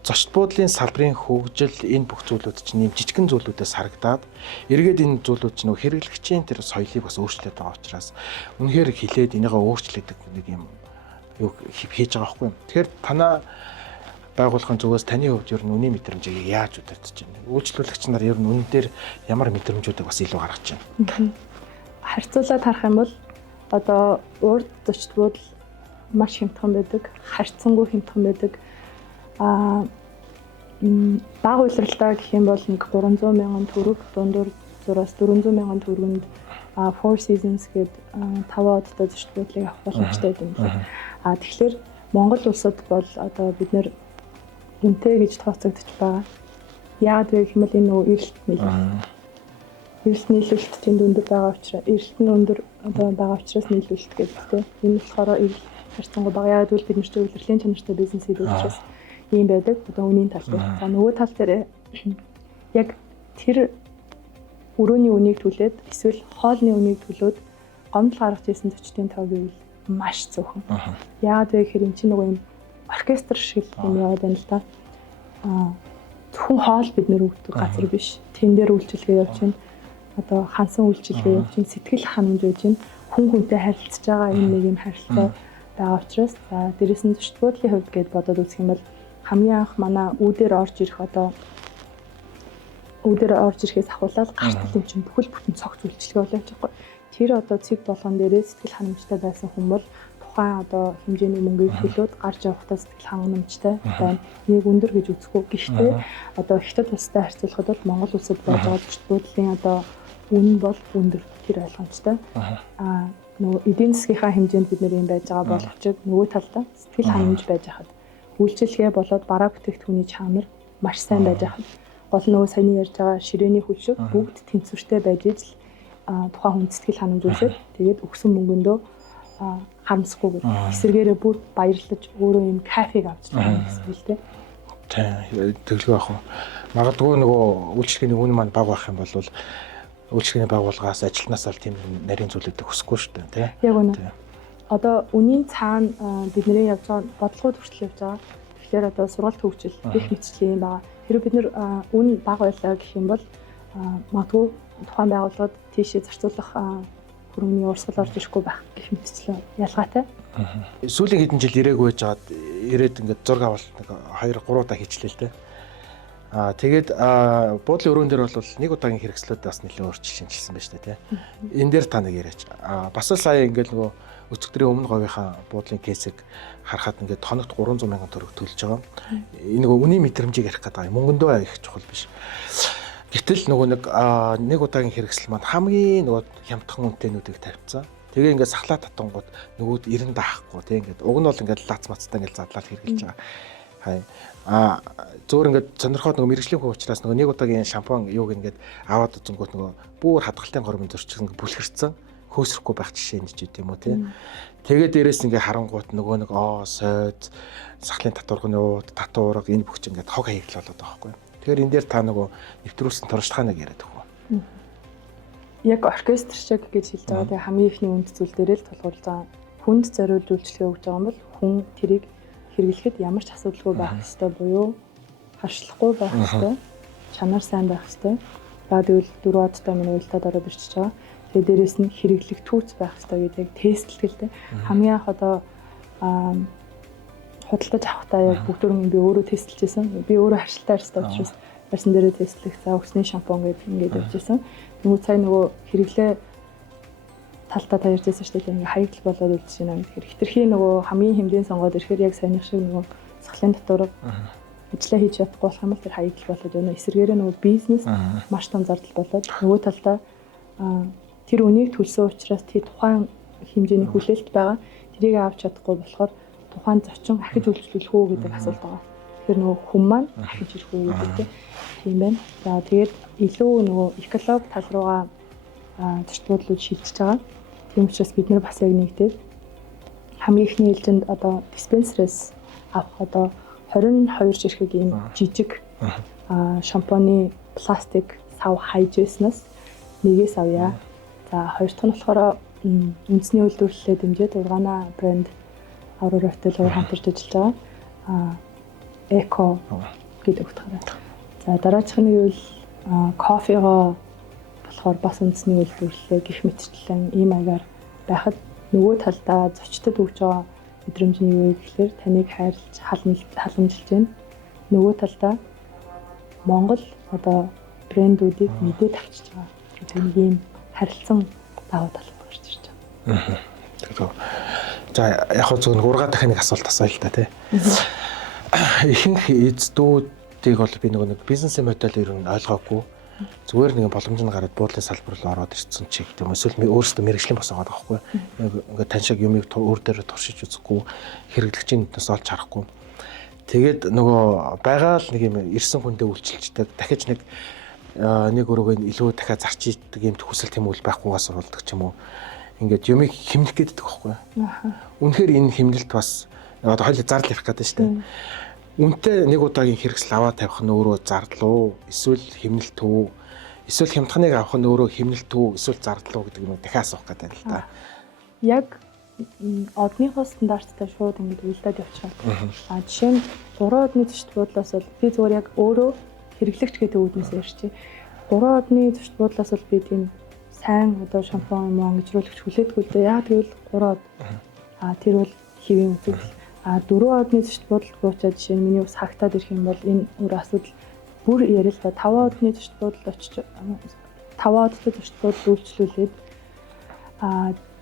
зочд буудлын салбарын хөгжил энэ бүх зүйлүүд чинь нэм жижигэн зүйлүүдээс харагдаад эргээд энэ зүйлүүд чинь хэрэглэгчийн тэр соёлыг бас өөрчлөөд байгаа учраас үнэхээр хилээд энийгээ өөрчлөдөг нэг юм юу хийж байгаа байхгүй юм. Тэгэхээр танаа байгууллагын зүгээс таны хувьд ер нь үнийн мэдрэмжийг яаж удирдах чинь үйлчлүүлэгч нар ер нь үнэн дээр ямар мэдрэмжүүдийг бас илүү гаргаж байна. Харьцуулаад харах юм бол одоо урд зочд буудал маш хямдхан байдаг, харьцангуй хямдхан байдаг. Бага улиралтай гэх юм бол нэг 300 мянган төгрөг, дундуур зураас 400 мянган төгрөгөнд Four Seasons гээд 5 одтой зочд буудлыг авах боломжтой юм байна. Тэгэхээр Монгол улсад бол одоо бид нэр үнэтэй гэж тооцогдож байгаа. Яагаад вэ гэх юм бол энэ нөгөө эрэлт нийлүүлэлт. Эрэлт нийлүүлэлт тэнд өндөр байгаа учраас эрэлт нь өндөр одоо байгаа учраас нийлүүлэлт гэдэг тийм. Энэ болохоор харьцангуй бага. Яагаад гэвэл бид нар ч улирлын чанартай бизнес хийдэг учраас ийм байдаг. Одоо үнийн тал дээр. За нөгөө тал дээр яг тэр өрөөний үнийг түлээд эсвэл хоолны үнийг төлөөд гомдол гаргаж ирсэн зочдын тоо гэвэл маш цөөхөн. Яагаад вэ гэхээр эн чинь нөгөө юм оркестр шиг юм яваад байна л да. Зөвхөн хоол бид нэр өгдөг газар биш. Тэн дээр үйлчилгээ явуулж байна. Одоо хансан үйлчилгээ явуулж байна. Сэтгэл ханамж байж байна. Хүн хүнтэй харилцаж байгаа энэ нэг юм харилцаа байгаа учраас за дээрээс нь зочд буудлын хувьд гээд бодоод үзэх юм бол хамгийн анх манай үүдээр орж ирэх одоо үүдээр орж ирэхээс ахуулаад гартал юм чинь бүхэл бүтэн цогц үйлчилгээ болоо гэж байгаа. Тэр одоо цэг болгон дээрээ сэтгэл ханамжтай байсан хүн бол тухайн одоо хэмжээний мөнгөийг төлөөд гарч явахдаа сэтгэл ханамжтай байна. Нэг өндөр гэж үзэхгүй. Гэхдээ одоо хятад улстай харьцуулахад бол Монгол улсад байж байгаа зочд буудлын одоо үн бол өндөр тэр ойлгомжтой. Нөгөө эдийн засгийнхаа хэмжээнд бид нэр юм байж байгаа боловч нөгөө талдаа сэтгэл ханамж байж хаад үйлчилгээ болоод бараа бүтээгдэхүүний чанар маш сайн байж хаад гол нөгөө саяны ярьж байгаа ширээний хөлшөг бүгд тэнцвэртэй байж ижил тухайн хүн сэтгэл ханамж үүсээд тэгээд өгсөн мөнгөндөө харамсахгүй эсэргээрээ бүр баярлаж өөрөө юм кафег авч байгаа гэсэн үг л дээ. Тийм тэглэв ах уу. Магадгүй нөгөө үйлчлэгээний үн маань бага байх юм бол үйлчлэгээний байгууллагаас ажилтнаас л тийм нарийн зүйлүүдийг хүсэхгүй шүү дээ тий. Яг үнэ. Одоо үнийн цаана бидний явж байгаа бодлогууд хүртэл явж байгаа. Тэгэхээр одоо сургалт хөгжил их мэтчлийн юм байгаа. Хэрэв бид нэр үн бага байлаа гэх юм бол магадгүй тухайн байгууллагад тийшээ зарцуулах хөрөнгөний урсгал орж ирэхгүй байх гэх мэтчлэн ялгаатай. Сүүлийн хэдэн жил ирээгүй байж байгаад ирээд ингээд зураг авалт нэг 2-3 удаа хийчлээ л дээ. Тэгээд буудлын өрөөн дээр бол нэг удаагийн хэрэгслүүд бас нэлээд өөрчлөлтжсэн байна шүү дээ тий. Энэ дээр та нэг яриач. Бас л сая ингээд нөгөө өцөгдрийн өмнө говийнхаа буудлын кейсийг харахад ингээд хоногт 300 мянган төгрөг төлж байгаа. Энэ нөгөө үнийн мэдрэмжийг ярих гэдэг юм. Мөнгөндөө их чухал биш. Гэтэл нөгөө нэг удаагийн хэрэгсэл маань хамгийн нөгөө хямдхан үнэтэйнүүдийг тавьцсан. Тэгээ ингээд сахлаа татангууд нөгөөд 90 даахгүй тий ингээд уг нь бол ингээд лац мацтай ингээд задлаад хэрглэж байгаа. Хай. Зөөр ингээд сонирхоод нөгөө мэрэгжлийн хүү учраас нөгөө нэг удаагийн шампунь юуг ингээд аваад үзэнгүүт нөгөө бүр хадгалтай гормын зөрчил ингээд бүлхэрсэн хөөсрөхгүй байх жишээ нь ч гэдэм үү тий. Тэгээд дээрээс ингээд харангуут нөгөө нэг сойд сахлын татваргын ууд татварга энэ бүх чинь ингээд хог хаягдл болоод байгаа байхгүй. Тэгэхээр энэ дээр та нөгөө нэвтрүүлсэн туршлагааныг яриад өгөө. Яг оркестр шиг гэж хэлж байгаа. Тэгээ хамгийн ихний үнд зүйл дээрээ л тулгуурлаж байгаа. Хүнд зориулж үйлчлэгээ өгж байгаа юм бол хүн тэрийг хэрэглэхэд ямар ч асуудалгүй байх ёстой буюу харшлахгүй байх ёстой, чанар сайн байх ёстой. Тэгвэл 4 удаа миний уйлтад ороод ирчихэж байгаа. Тэгээ дээрэс нь хэрэглэх түүц байх ёстой гэдэг тестлэгтэй. Хамгийн анх одоо худалдаж авахдаа яг бүгдөрөнгө би өөрөө тестлжсэн. Би өөрөө харшилтай арьстай учраас арьсан дээрээ тестлэх, за өсний шампунь гэдэг ингээд явьжсэн. Нөгөө цай нөгөө хэрэглээ талдаа та ярьжсэн шүү дээ. Ингээ хаягдл болоод үлдэж байна. Тэгэхээр хитрхийн нөгөө хамгийн хэмжээний сонгоод ирэхээр яг саяных шиг нөгөө сахлын татвар ажиллаа хийж чадахгүй болох юм бол тэр хаягдл болоод байна. Эсвэргээрээ нөгөө бизнес маш том зардал болоод нөгөө талдаа тэр үнийг төлсөн учраас тэр тухайн хэмжээний хүлээлт байгаа. Тэрийг авч чадахгүй болохоор тухайн зочин ахиж үйлчлүүлэх үү гэдэг асуулт байгаа. Тэгэхээр нөгөө хүн маань ахиж ирэх үү гэдэг тийм байна. За тэгээд илүү нөгөө экологи тал руугаа зарчмуудлууд шилжиж байгаа. Тийм учраас бид нар бас яг нэгдээд хамгийн ихний ээлжинд одоо диспенсерээс авах одоо 22 жирхэг ийм жижиг шампуны пластик сав хайжсэнаас нэгээс авъя. За хоёр дахь нь болохоор үндэсний үйлдвэрлэлээ дэмжиж Ургана брэнд Aurora Hotel-оор хамтарч ажиллаж байгаа. Эко гэдэг утгаараа. За дараачих нь юу вэ? Кофего болохоор бас үндэсний үйлдвэрлэлээ гих мэтчлэн ийм аягаар байхад нөгөө талдаа зочдод өгж байгаа мэдрэмж нь юу вэ гэхээр таныг хайрлаж халамжилж байна. Нөгөө талдаа Монгол одоо брэндүүдийг мэдээд авчиж байгаа. Тэгэхээр ийм харилцан давуу тал гарч ирж байгаа. Тэгэхээр за яг хөө зөвхөн ургаа дахин нэг асуулт асууя л та тий. Ихэнх эздүүдийг бол би нэг бизнесийн модель ер нь ойлгоогүй. Зүгээр нэг боломж нь гараад буудлын салбар руу ороод ирсэн ч гэх юм. Эсвэл өөрөөсөө мэрэгжлийн босоод байгаа байхгүй. Ингээд тань шиг юмыг өөр дээр туршиж үзэхгүй, хэрэглэгчийн нүднээс олж харахгүй. Тэгээд нөгөө байгаа л нэг юм ирсэн хүндээ үйлчилждэг. Дахиж нэг өрөөгөө илүү дахиад зарчийдэг юм хүсэл тэмүүлэл байхгүйгаас уралдаг ч юм уу. Ингээд юмыг хэмнэх гэдэг байхгүй. Үнэхээр энэ хэмнэлт бас одоо хоёул зардал ярих гэдэг шүү дээ. Үнтэй нэг удаагийн хэрэгсэл аваад тавих нь өөрөө зардал уу? Эсвэл хэмнэлт үү? Эсвэл хямдханыг авах нь өөрөө хэмнэлт үү? Эсвэл зардал уу гэдэг юм дахиад асуух гэдэг л та. Яг одныхоо стандарттай шууд ингэж үйлдээд явчихсан. Жишээ нь 3 одны зочд буудлаас бол би зүгээр яг өөрөө хэрэглэгч гэдэг үүднээс ярьчих. 3 одны зочд буудлаас бол би тийм сайн одоо шампунь юм ангижруулагч хүлээдгүй л дээ. Яг тэгвэл 3 од тэр бол хэвийн үзэл. 4 одны зочд буудалд буучаад жишээ нь миний ус хагтаад ирэх юм бол энэ өөр асуудал бүр ярил та 5 одны зочд буудалд очиж 5 одтой зочд буудалд үйлчлүүлээд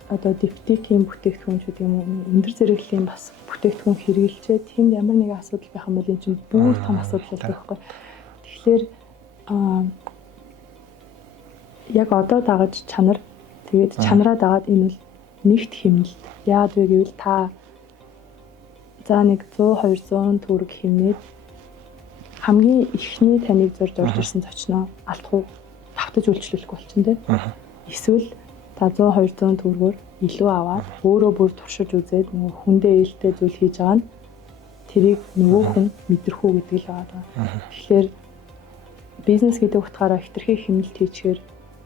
одоо диптикийн бүтээгдэхүүн ч гэдэг юм уу өндөр зэрэглэлийн бас бүтээгдэхүүн хэрэгжилчээ тэнд ямар нэгэн асуудал байх юм бол энэ чинь бүр том асуудал болдог байхгүй. Тэгэхээр яг одоо дагаж чанар тэгээд чанараа дагаад энэ бол нэгт хэмнэлт. Яад вэ гэвэл та за нэг 100 200 төгрөг хэмнээд хамгийн ихний таныг зорж орж ирсэн зочноо алдахгүй тавтаж үйлчлүүлэх болчихно те. Эсвэл та 100 200 төгрөгөөр илүү аваад өөрөө бүр туршиж үзээд нөгөө хүндээ ээлтэй зүйл хийж байгаа нь тэрийг нөгөө хүн мэдрэх үү гэдэг л байгаа. Тэгэхээр бизнес гэдэг утгаараа хитрхи хэмнэлт хийчихээр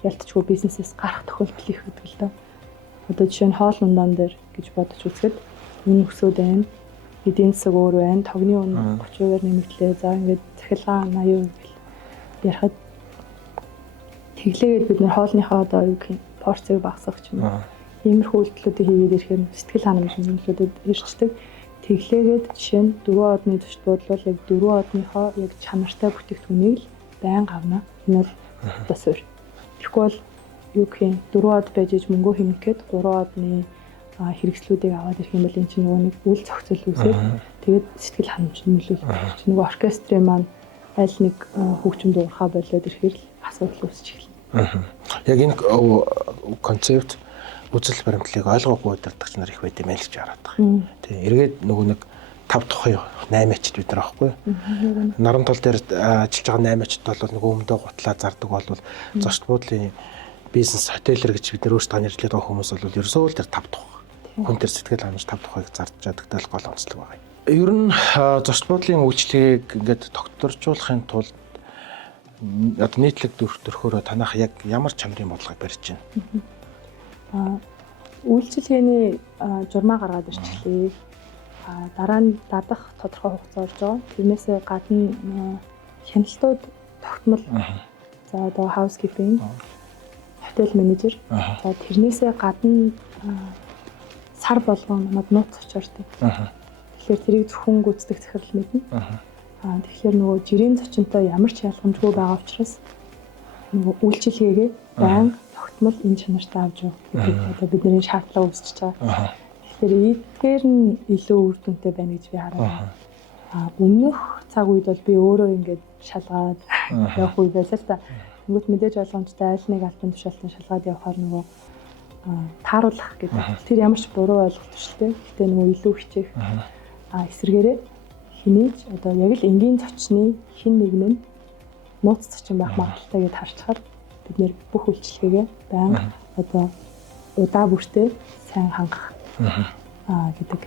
ялцчгүй бизнесээс гарах тохиолдол их гэдэг л доо. Одоо жишээ нь хоол ундаан дээр гэж бодож үзэхэд үн өсөд байна. Эдийн засаг өөр байна. Тогны үн 30%-аар нэмэгдлээ. За ингээд цахилгаан 80% ярахад тэглээгээд бид нэр хоолныхаа одоо юу гэх юм порцийг багасгах ч юм уу. Иймэрхүү үйлдэлүүдийг хийгээд ирэхээр сэтгэл ханамж нэмэлтүүдэд ирчдэг. Тэглээгээд жишээ нь 4 одны зочд буудлал яг 4 одныхоо яг чанартай бүтээгдэхүүнийг л байнга авна. Энэ бол одоо суурь. Тэгэхгүй бол юу гэх юм 4 од байж иж мөнгө хэмнэх гээд 3 одны хэрэгслүүдийг аваад ирэх юм бол энэ чинь нөгөө нэг үйл зохицол үүсээд тэгээд сэтгэл ханамж нөлөөлөх. Нөгөө оркестрийн маань аль нэг хөгжим дуурхаа болоод ирэхээр л асуудал үүсэж эхэлнэ. Яг энэ концепт үзэл баримтлалыг ойлгоогүй удирдагч нар их байд юм л гэж хараад байгаа. Тий, эргээд нөгөө нэг 5 тухай 8-ачд бид нар аахгүй. Наран тол дээр ажиллаж байгаа 8-ачд бол нөгөө өмдөө гутлаа зардаг бол зочд буудлын бизнес хотеллер гэж бид нар өөрсдөө нэрлэдэг байгаа хүмүүс бол ерөөсөө л тэр 5 тухай. Хүн тэр сэтгэл ханаж 5 тухайг зарж чаддаг л гол онцлог байгаа. Ер нь зочд буудлын үйлчлэгийг ингээд тогтворжуулахын тулд одоо нийтлэг төрхөөрөө танах яг ямар чанарын бодлогыг барьж байна? Үйлчлэгээний журмаа гаргаад ирчихлээ. Дараа нь дадах тодорхой хугацаа орж байгаа. Тэрнээсээ гадна хяналтууд тогтмол. За одоо housekeeping, хотел менежер. За тэрнээсээ гадна сар болгон манад нууц очордог. Тэгэхээр тэрийг зөвхөн гүйцэтгэх захирал мэднэ. Тэгэхээр нөгөө жирийн зочинтой ямар ч ялгамжгүй байгаа учраас нөгөө үйлчлэгээгээ байнга тогтмол энэ чанартай авч явах гэдэг одоо бидний шаардлага үүсэж байгаа. Тэгэхээр эдгээр нь илүү үр дүнтэй байна гэж би хараад. Өмнөх цаг үед бол би өөрөө ингээд шалгаад явах үе байлаа л да. Тэнгүүт мэдээж ойлгомжтой айл нэг альбом тушаалтан шалгаад явахаар нөгөө тааруулах гэдэг. Тэр ямар ч буруу ойлголт биш тийм. Гэтэ нөгөө илүү хичээх эсрэгээрээ хинийч одоо яг л энгийн зочны хин нэг нь нууц зочин байх магадaltaй гэдээ харчихаар бид нэр бүх үйлчлэгээгээ байнга одоо удаа бүртээ сайн хангах гэдэг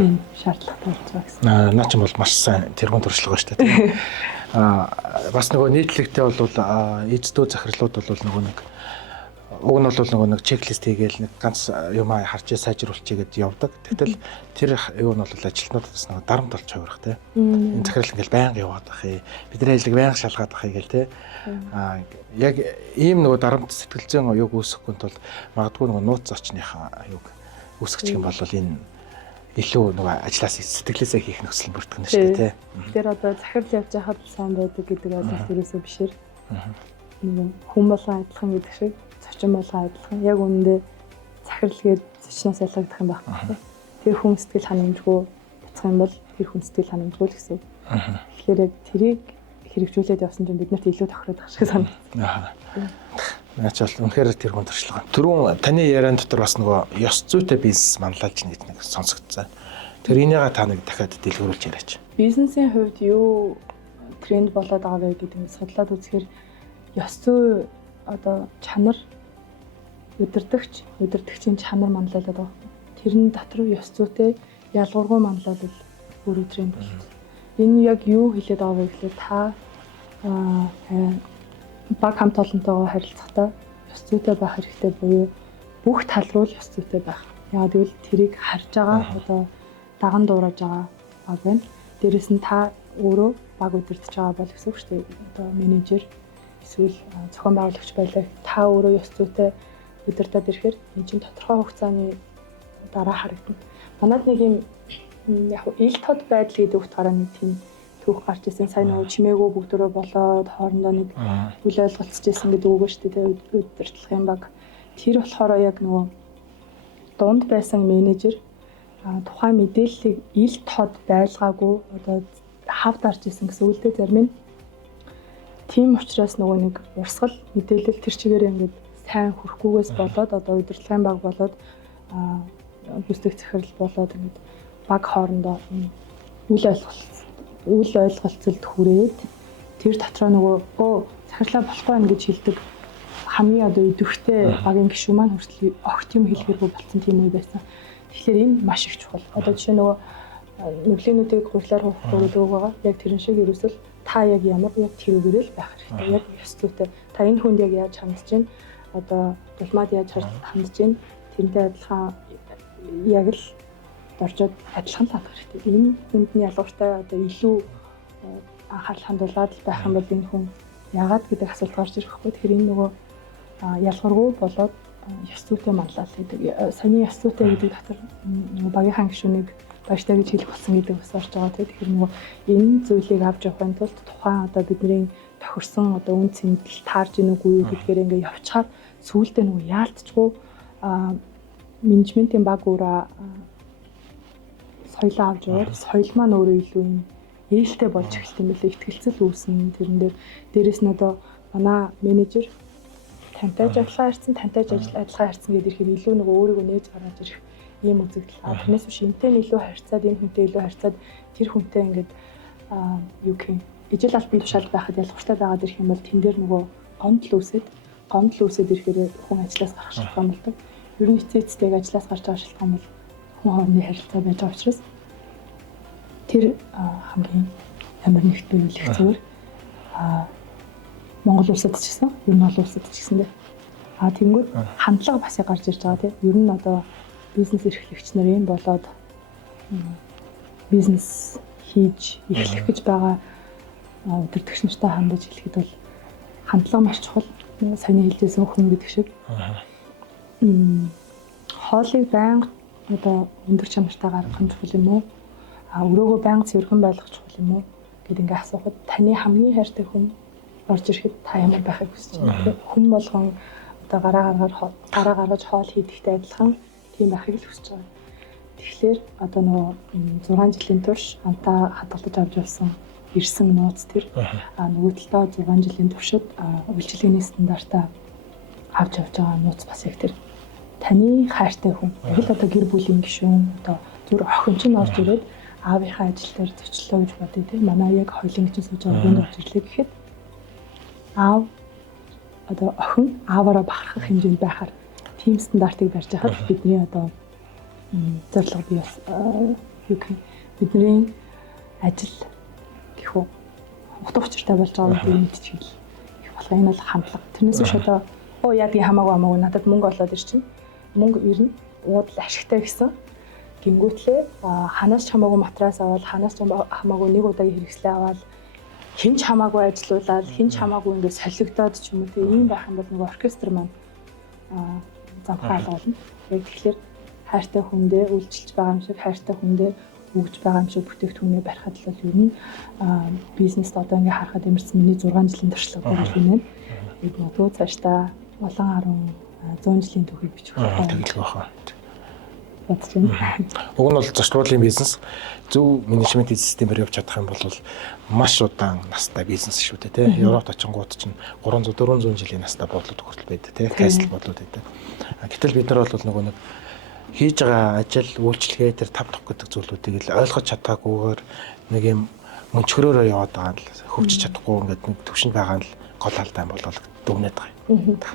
ийм шаардлагатай болж байгаа гэсэн. Наа ч бол маш сайн тэргуун туршлага шүү дээ. Бас нөгөө нийтлэгтэй бол эздөө захирлууд бол нөгөө нэг уг нь бол нөгөө нэг чеклист хийгээл нэг ганц юм харж сайжруулчих гээд явдаг. Тэгтэл тэр юу нь бол ажилтнуудаас нөгөө дарамт болж хувирах тийм. Энэ захирал ингээл байнга яваад байх. Бидний ажлыг байнга шалгаад байх гээл тийм. Яг ийм нөгөө дарамт сэтгэл зүйн юг үүсэхгүй тул магадгүй нөгөө нууц зочныхаа юг үүсгэж юм бол энэ илүү нөгөө ажлаас сэтгэлээсээ хийх нөхцөл бүрдэх нь шүү дээ тийм. Тэгэхээр одоо захирал явж байхад сайн байдаг гэдэг ойлголт ерөөсөө бишэр. Нөгөө хүн болгон адилхан гэдэг шиг зочин болгон адилхан. Яг үүндээ захиралгээд зочноос ялгагдах юм байх байна. Тэр хүн сэтгэл ханамжгүй буцах юм бол тэр хүн сэтгэл ханамжгүй л гэсэн. Тэгэхээр яг тэрийг хэрэгжүүлээд явсан чинь бид нарт илүү тохироод ах шиг санагдав. Наач бол үнэхээр тэр хүн туршлага. Түрүүн таны яриан дотор бас нөгөө ёс зүйтэй бизнес манлайлж нэг сонсогдсон. Тэр энийгээ та нэг дахиад дэлгэрүүлж яриач. Бизнесийн хувьд юу тренд болоод байгаа вэ гэдэг нь судлаад үзэхээр ёс зүй одоо чанар удирдагчийн чанар манлайлаад байгаа. Тэрний дотор ёс зүйтэй ялгуургүй манлайлал өөрөө тренд болсон. Энэ яг юу хэлээд байгаа вэ гэхээр та баг хамт олонтойгоо харилцахдаа ёс зүйтэй байх хэрэгтэй буюу бүх тал руу л ёс зүйтэй байх. Яг гэвэл тэрийг харж байгаа одоо даган дуурайж байгаа баг байна. Дээрэс нь та өөрөө баг удирдах байгаа бол гэсэн үг шүү дээ. Одоо менежер эсвэл зохион байгуулагч байлаа. Та өөрөө ёс зүйтэй удирдаад ирэхээр энэ чинь тодорхой хугацааны дараа харагдана. Манайд нэг юм яг ил тод байдал гэдэг утгаараа нэг тийм түүх гарч ирсэн. Сайн нөгөө чимээгөө бүгдөө болоод хоорондоо нэг үл ойлголцож ирсэн гэдэг үг шүү дээ. Удирдлагын баг. Тэр болохоор яг нөгөө дунд байсан менежер тухайн мэдээллийг ил тод байлгаагүй одоо хав дарж ирсэн гэсэн үг л дээ зарим нь. Тийм учраас нөгөө нэг урсгал мэдээлэл тэр чигээрээ ингээд сайн хүрхгүйгээс болоод одоо удирдлагын баг болоод гүйцэтгэх захирал болоод ингээд баг хоорондоо үл ойлголцолд хүрээд тэр дотроо нөгөө захирлаа болохгүй байна гэж хэлдэг хамгийн одоо идэвхтэй багийн гишүүн маань хүртэл огт юм хэлэхэргүй болсон тийм үе байсан. Тэгэхээр энэ маш их чухал. Одоо жишээ нөгөө нүглээнүүдийг гурлаар хуурах гэдэг үг байгаа. Яг тэрэн шиг ерөөсөл та яг ямар яг тэр үгээрээ л байх хэрэгтэй. Яг ёс зүйтэй. Та энэ хүнд яг яаж хандж байна? Одоо дулмаад яаж хандж байна? Тэрнтэй адилхан яг л оржод адилхан л хандах хэрэгтэй. Энэ хүндний ялгууртай одоо илүү анхаарал хандуулаад байх юм бол энэ хүн яагаад гэдэг асуулт гарч ирэх байхгүй. Тэгэхээр энэ нөгөө ялгуургүй болоод ёс зүйтэй манлайлал гэдэг. Саяны ёс зүйтэй гэдэг дотор багийнхаа гишүүнийг баяртай гэж хэлэх болсон гэдэг бас орж байгаа. Тэгэхээр нөгөө энэ зүйлийг авч явахын тулд тухайн одоо бидний тохирсон одоо үн цэнтэл таарж ийн үгүй юу гэдгээр ингээ явчихаар сүүлдээ нөгөө яалтчгүй менежментийн баг өөрөө соёлоо авч яваад соёл маань өөрөө илүү юм ээлтэй болж эхэлт юм билээ. Итгэлцэл үүснэ. Тэрэн дээр дээрэс нь одоо манай менежер тантай ажиллагаа харьцсан, тантай ажиллагаа харьцсан гэдэг ихээр илүү нөгөө өөрийгөө нээж гаргаж ирэх ийм үзэгдэл. Тэрнээс биш энтэй илүү харьцаад энэ хүнтэй илүү харьцаад тэр хүнтэй ингээд юу гэх юм ижил аль бие тушаал байхад ялгууртай байгаад ирэх юм бол тэн дээр нөгөө гомдол үүсээд ирэхээр хүн ажлаас гарах шалтгаан болдог. Ер нь эцээцтэйг ажлаас гарч байгаа шалтгаан бол хүн хоорондын харилцаа байж байгаа учраас тэр хамгийн амар нэгт биелэх зүгээр Монгол улсад ч гэсэн ер нь олон улсад ч гэсэн тэнгүүд хандлага бас гарч ирж байгаа тийм. Ер нь одоо бизнес эрхлэгч нар юм болоод бизнес хийж эхлэх гэж байгаа өдөртөгч нартай хандаж хэлэхэд бол хандлага маш чухал. Саяны хэлжсэн хүн гэдэг шиг. Хоолыг байнга одоо өндөр чанартай гаргах нь чухал юм уу? Өрөөгөө байнга цэвэрхэн байлгах чухал юм уу гэд ингээ асуухад таны хамгийн хайртай хүн орж ирэхэд та ямар байхыг хүсэж байна? Хүн болгон одоо гараа гаргаж хоол хийдэгтэй адилхан тийм байхыг л хүсэж байгаа. Тэгэхээр одоо нөгөө 6 жилийн турш хамтаа хадгалж авч явсан ирсэн нууц тэр нөгөө талдаа 6 жилийн туршид үйлчилгээний стандартаа авч явж байгаа нууц бас яг тэр таны хайртай хүн. Яг л одоо гэр бүлийн гишүүн одоо зүр охин ч орж ирээд аавынхаа ажил дээр зочлоо гэж бодъё тийм. Манай яг хоёлын гэж сууж байгаа хүнд орж ирлээ гэхэд аав одоо охин ааваараа бахархах хэмжээнд байхаар тийм стандартыг барьж байхад бидний одоо зорилго бий бас бидний ажил гэх үү утга учиртай болж байгаа юм мэдчихвэл их болох энэ бол хандлага. Тэрнээс биш одоо яадгийн хамаагүй надад мөнгө олоод ирчин. Мөнгө ирнэ. Уудал ашигтай гэсэн. Гингүүтлээ ханаас ч хамаагүй материал аваад ханаас ч хамаагүй нэг удаагийн хэрэгслээ аваад хинч хамаагүй ажилуулаад хинч хамаагүй ингээд солигдоод ч юм уу тийм байх юм бол нэг оркестр маань замхаа алгуулна. Яг тэгэхээр хайртай хүндээ үйлчилж байгаа юм шиг хайртай хүндээ өгж байгаа юм шиг бүтээгдэхүүнээ барихад л бол ер нь бизнест одоо ингээ харахад ямарч миний 6 жилийн туршлага байгаа юм байна. Яг нөгөө цаашдаа олон 100 жилийн түүхийг бичих байх. Тэгэлгүй баха. Бодож байна. Уг нь бол зарч буудлын бизнес зөв менежмент системээр явж чадах юм бол маш удаан настай бизнес шүү дээ тий. Европт очингууд чинь 300 400 жилийн настай буудлууд хүртэл байдаг тий. Касл буудлууд байдаг. Гэтэл бид нар бол нөгөө нэг хийж байгаа ажил үйлчлэгээ тэр тав тох гэдэг зүйлүүдийг л ойлгож чадаагүйгээр нэг юм мөнчгөрөөрөө яваад байгаа л хөгжиж чадахгүй ингээд нэг төвшөнд байгаа л гол алдаа болол дүгнээд байгаа юм.